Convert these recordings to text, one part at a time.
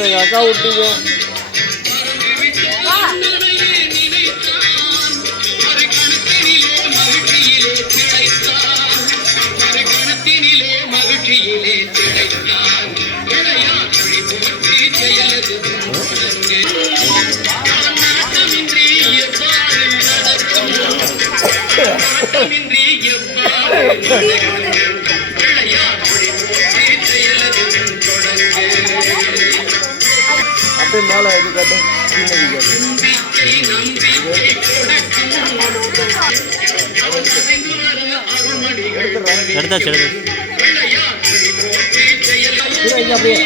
எங்கள் அக்கா விட்டீங்க. அப்படியே மேலே இது காட்டு எடுத்தாச்சு அப்படியே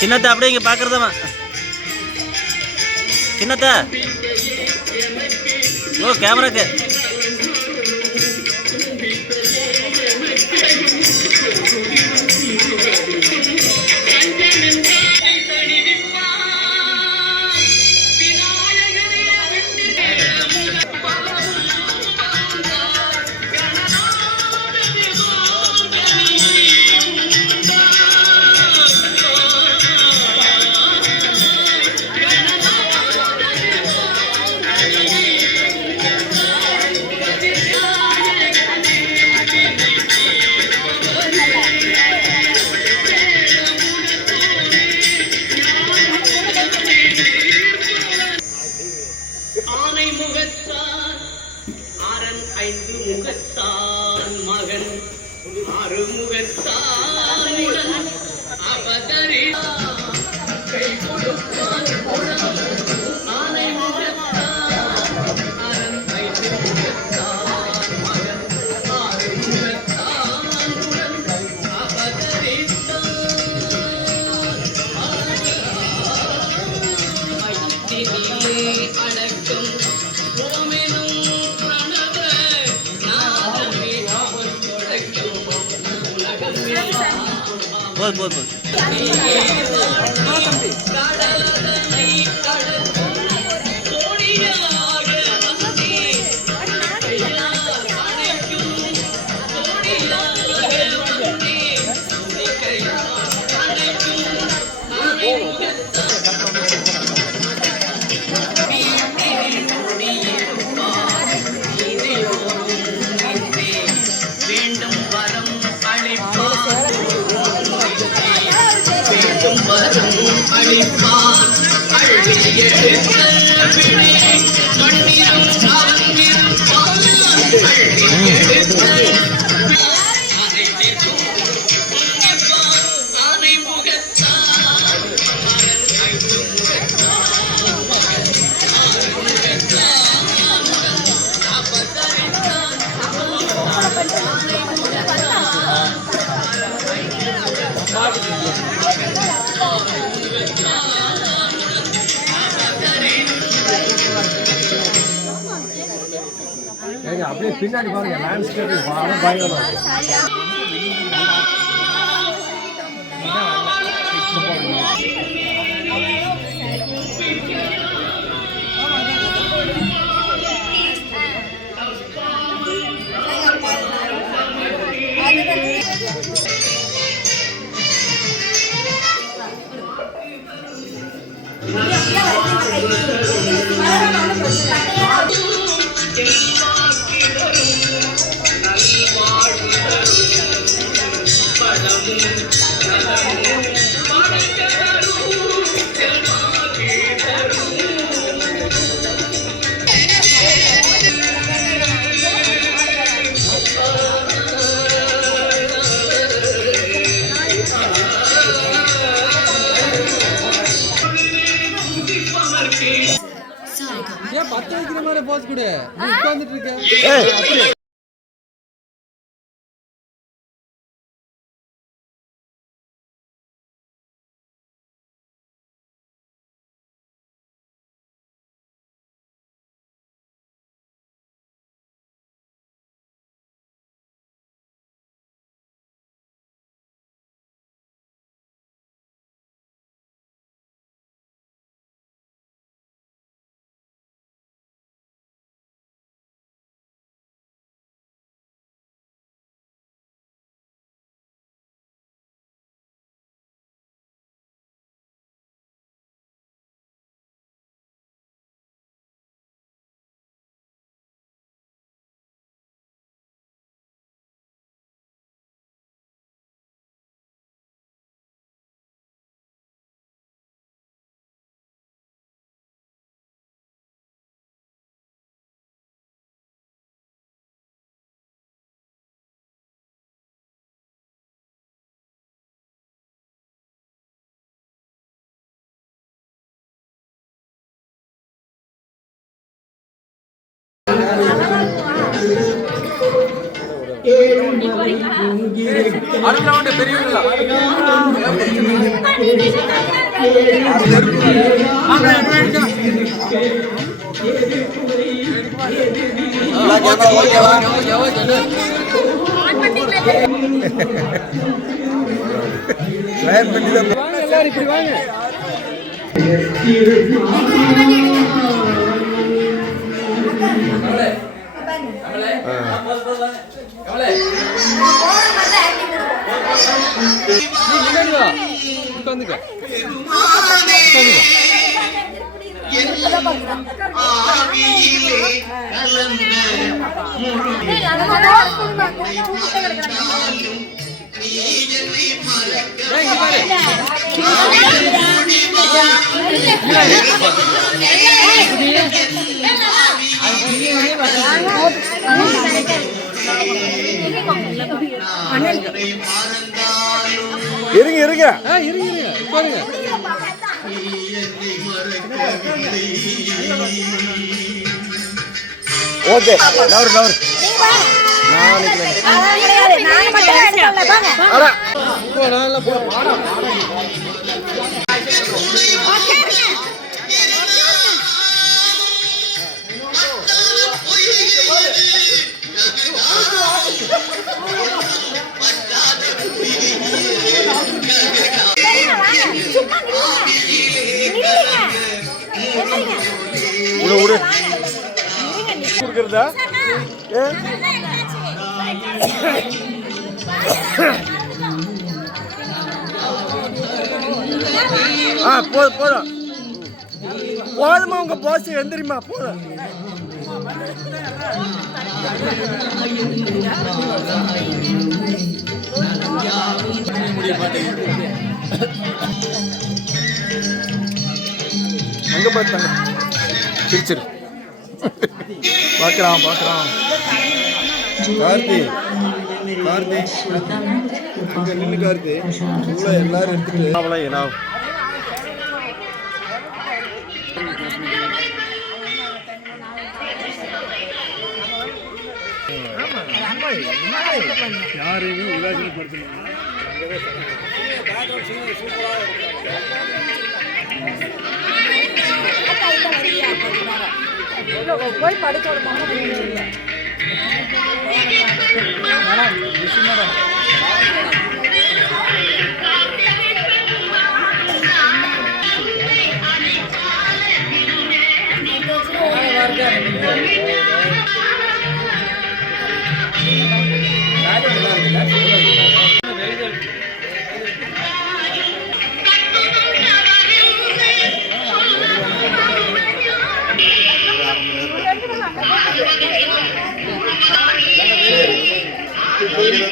சின்னத்தை அப்படியே இங்கே பார்க்குறதா சின்னத்தை ஓ கேமராக்கு முகத்தான் மகன் அருமுகத்தான் அவதரி கை கொடுத்தான் ஆனை முகத்தான் அரண் ஐந்து முகத்தான் மகன் அருமுகத்தான் அவதரித்தான் அடக்கம் போது போது போது அழிப்பான் அழுவிய மண்ணிலும் சார்ந்திருப்பான் ஆனை முகத்தான் அப்படியே பின்னாடி பாருங்க லேண்ட்ஸ்கேப் பயங்கரமா ஏன் பத்த வைக்கிற மாதிரி போஸ் கொடு நீ உட்கார்ந்துட்டு இருக்க அடுத்த ரவுண்ட் பெரியவங்களா எல்லாரும் இப்படி வாங்க. உட்காந்துக்க ஆவியிலே கலந்த இருங்க இருங்க இருங்க உட்காருங்க. ஓகே நவர் நவர் கொடுக்கறதா போதும் போதும் போதுமா உங்க பாஸ் எந்திரிமா போதும். அங்க பார்த்தாங்க பிரிச்சிரு பார்க்குறான் கார்த்தி இங்கே நின்று கார்த்தி இவ்வளோ எல்லாரும் எடுத்துட்டு அவ்வளோ ஏன்னா யாரையுமே உதாசீனப்படுத்தணும். போய் படுத்தோட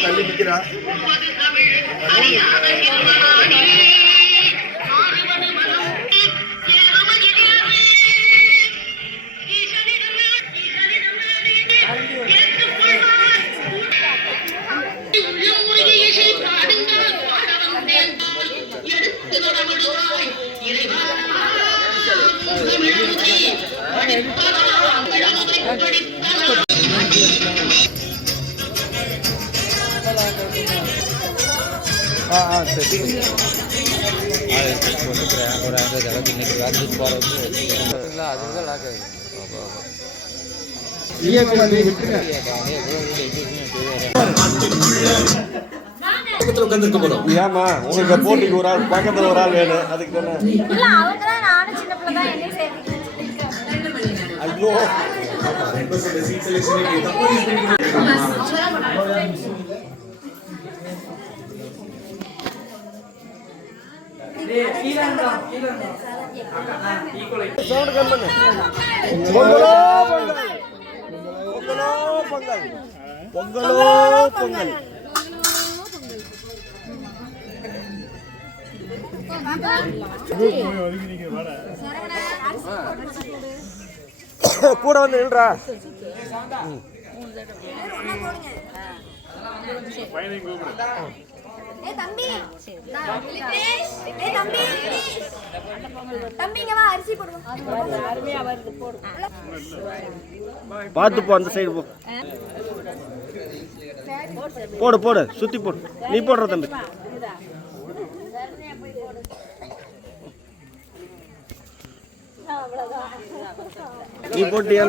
தள்ளி நிற்கிறா சரி ஒரு அந்த ஜகத்து இன்னைக்கு வேறு போகிறது அதுதான் லாக் ஆகுது. ஏமா உங்களுக்கு போட்டிக்கு ஒரு ஆள் பக்கத்துல ஒரு ஆள் வேணும் அதுக்கு தானே. ஐயோ சவுண்ட் கம் பண்ணு. பொங்கலோ பொங்கல் பொங்கலோ பொங்கல் கூட வந்து நின்றா. தம்பி பார்த்து போ, அந்த சைடு போ. போடு போடு, சுத்தி போடு. நீ போடுற தம்பி. நீ போட்டியா?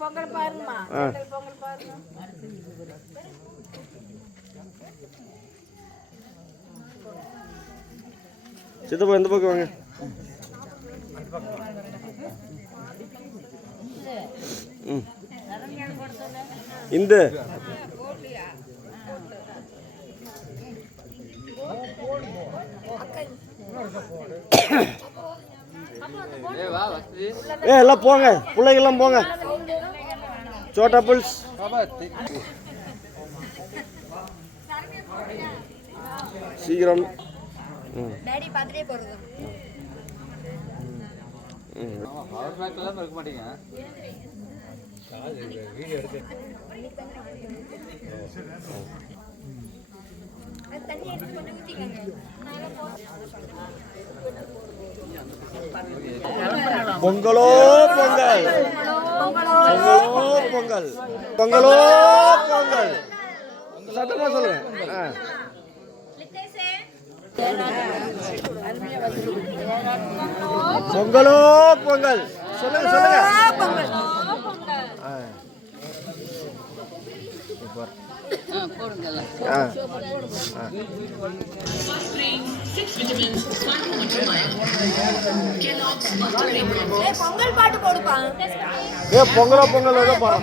பொங்கல் பாருமா, பொங்கல் பாருமா. சித்தப்பா இந்த பக்கம் வாங்க. இந்த எல்லாம் போங்க, பிள்ளைகள்லாம் போங்க. சோட்டா புல்ஸ் சீக்கிரம். டாடி பாத்துட்டே போறது. பவர் பேங்க் எல்லாம் இருக்க மாட்டீங்க. வீடியோ எடுத்து தண்ணி எடுத்து கொண்டு ஊத்திக்கங்க. பொங்கலோ பொங்கல், பொங்கலோ பொங்கல், பொங்கலோ பொங்கல். சத்தமா சொல்லுங்க. பொங்கலோ பொங்கல் சொல்லுங்க சொல்லுங்க. பொங்கல் பாட்டு போடுப்பா. பொங்கலோ பொங்கல் பாரு.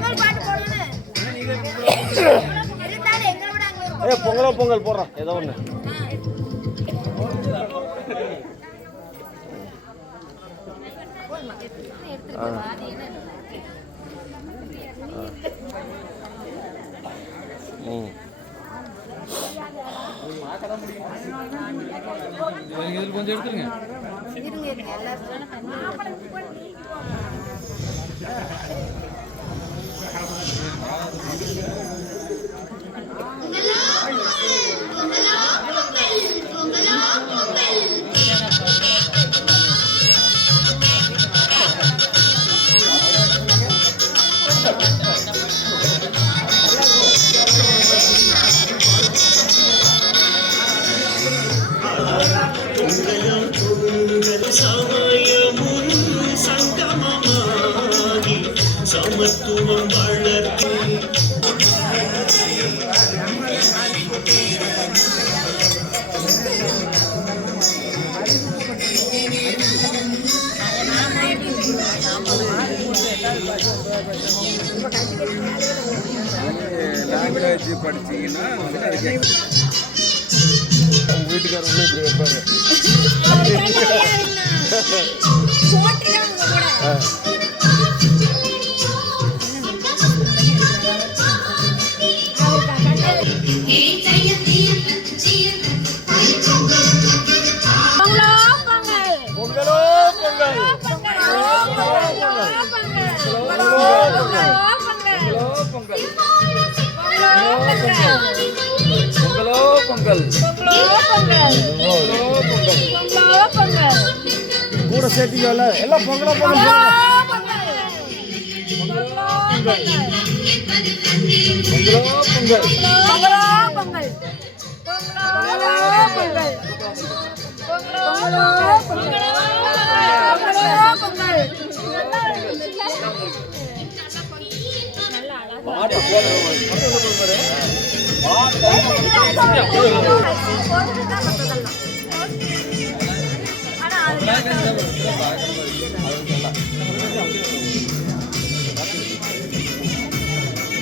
பொங்கலோ பொங்கல் போடுறோம் ஏதோ ஒண்ணு. இதில் கொஞ்சம் எடுத்துருங்க. சமத்துவம் வளர்த்து லாங்குவேஜ் படிச்சீங்கன்னா வீட்டுக்காரர் இப்படி வைப்பாரு. பொங்கலோ பொங்கல், பொங்கலோ பொங்கல். கூட சேர்த்திக்கல எல்லாம் பொங்கலோ பொங்கல்.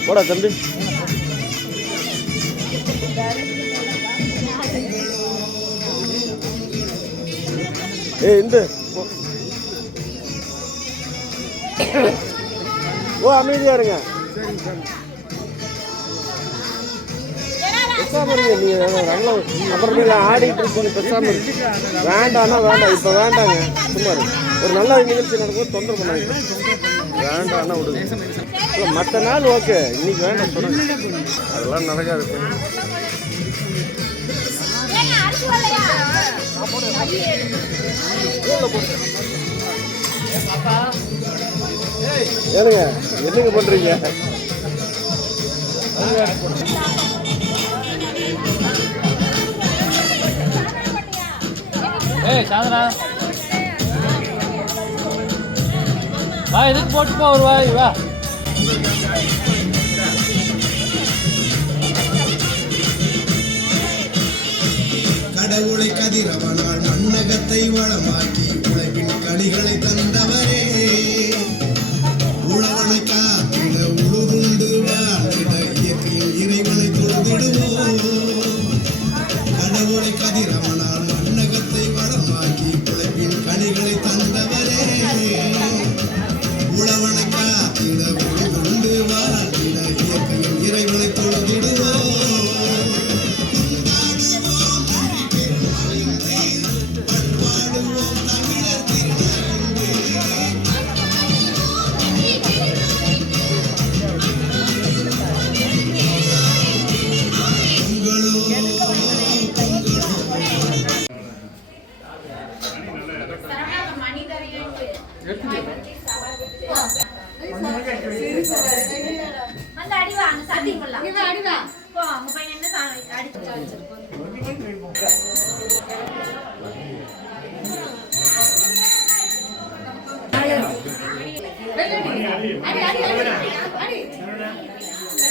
போடா தம்பி. ஏய் இந்த ஓ அமைதியா இருங்க. பேசாம இருங்க நீங்க நல்லா அப்புறம் நீங்க ஆடிட்டு இருக்கீங்க. பேசாம இருக்கு. வேண்டாம்னா வேண்டாம், இப்போ வேண்டாங்க. சும்மா இருக்கு. ஒரு நல்ல நிகழ்ச்சி நடக்கும், தொந்தரவு பண்ணாங்க. வேண்டாம்னா விடுங்க. இல்லை மற்ற நாள் ஓகே, இன்னைக்கு வேண்டாம் சொல்லுங்க. அதெல்லாம் நடக்காது. ஏனுங்க என்னங்க பண்றீங்க? ஏய் சாதனா வா, இதுக்கு போட்டு போ ஒரு வாய் வா. கடவுளை கதிரவனால் மண்ணகத்தை வளமாக்கி உழைப்பின் களிகளை தந்தவரே, உழவனை காத்திட உழுதுண்டு வாழ்ந்திட இயற்கையில் இறைவனை தொழுதிடுவோம். கடவுளை கதிரவனால் மண்ணகத்தை வளமாக்கி உழைப்பின் களிகளை தந்தவரே, உழவனை காத்திட உழுதுண்டு வாழ்ந்திட இயற்கையில் இறைவனை தொழுதிடுவோம். அந்த அடிவா அந்த சட்டி போடலாம். இவ அடிவா போ அங்க போய் என்ன அடிச்சு வச்சிருக்கோம்.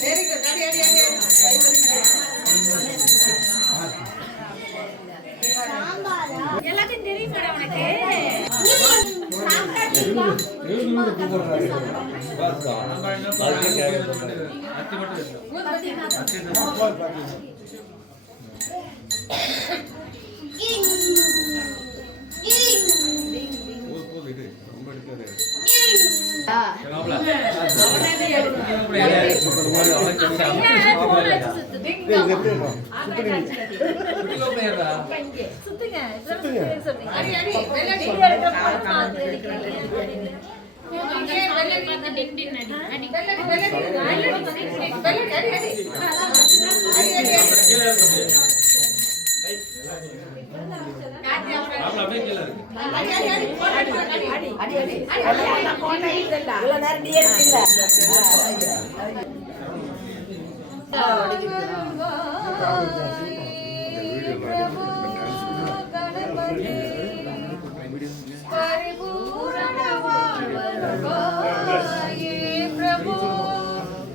Very good. எல்லாத்தையும் தெரியுமாடா உனக்கு?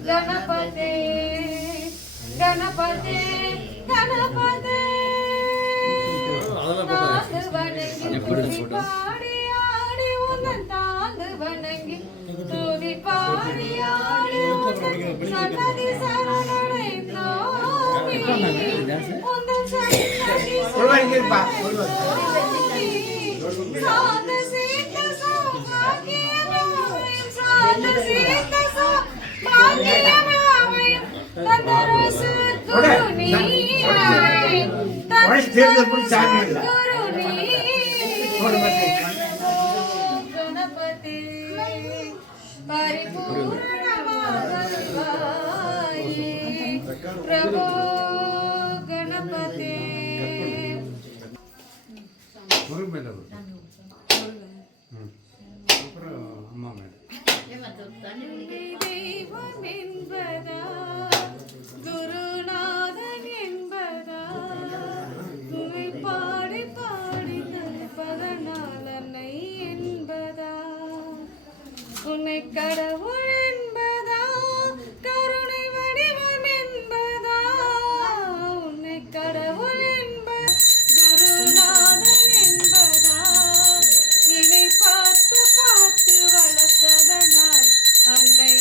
गणपते गणपते गणपते तांद वणंगी तुदी पाड़ी आड़ी उन्नन तांद वणंगी तुदी पाड़ी आड़ी उन्नन सन्नदी शरणडै नोमी उन्नन सन्नदी साध सिद्ध सौभाग्यमय साध सिद्ध सौभाग्यमय तदरस गुरुनी गणपति परिपूर्ण प्रभु गणपति தெய்வம் என்பதா குருநாதன் என்பதா உன்னை பாடி பாடி தருப்பதனால் அன்னை என்பதா உன்னை கடவுள் என்பதா கருணை வடிவம் என்பதா உன்னை கடவுள் என்பதா குருநாதன் என்பதா என்னை பார்த்து பார்த்து வளர்த்ததனால் அன்னை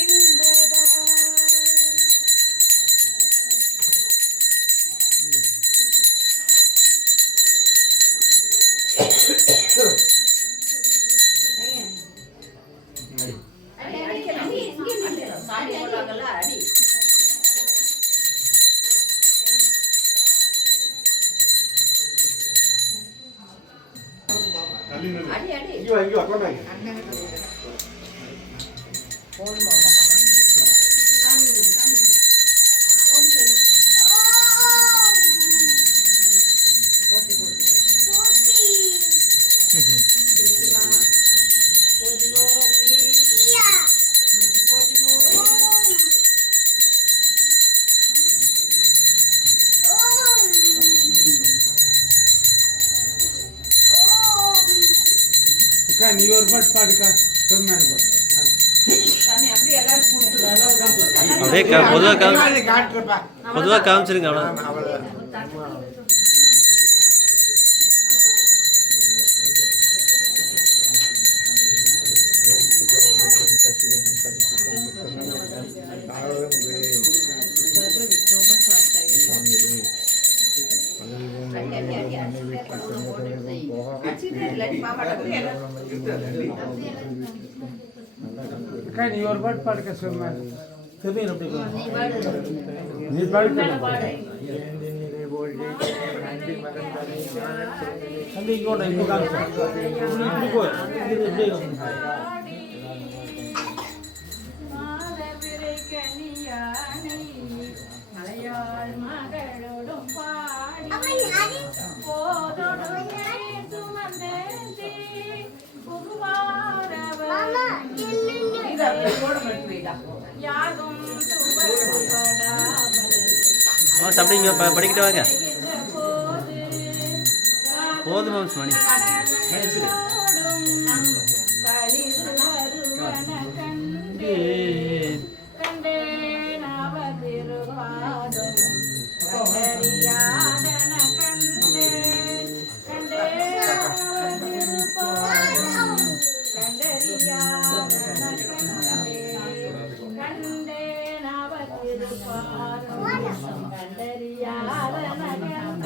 என்பதா இங்கே வா கொண்டாங்க. நீ ஒரு பாட்டு பாடுக்கா சொன்னாரு அப்படியே பொதுவாக காமிச்சிருங்க அவ்வளோ. நீ ஒரு பாட்டு பாடுக்க சொன்னாரு நீ பாடு மலையாள் மகளோடும் பாடி போதோடும் சுமந்தேந்தி புகுவாரவர் யாகும் சாப்பிட்டீங்க படிக்கிட்டு வாங்க. போதும் மாம்ஸ் மணி கண்டறியாத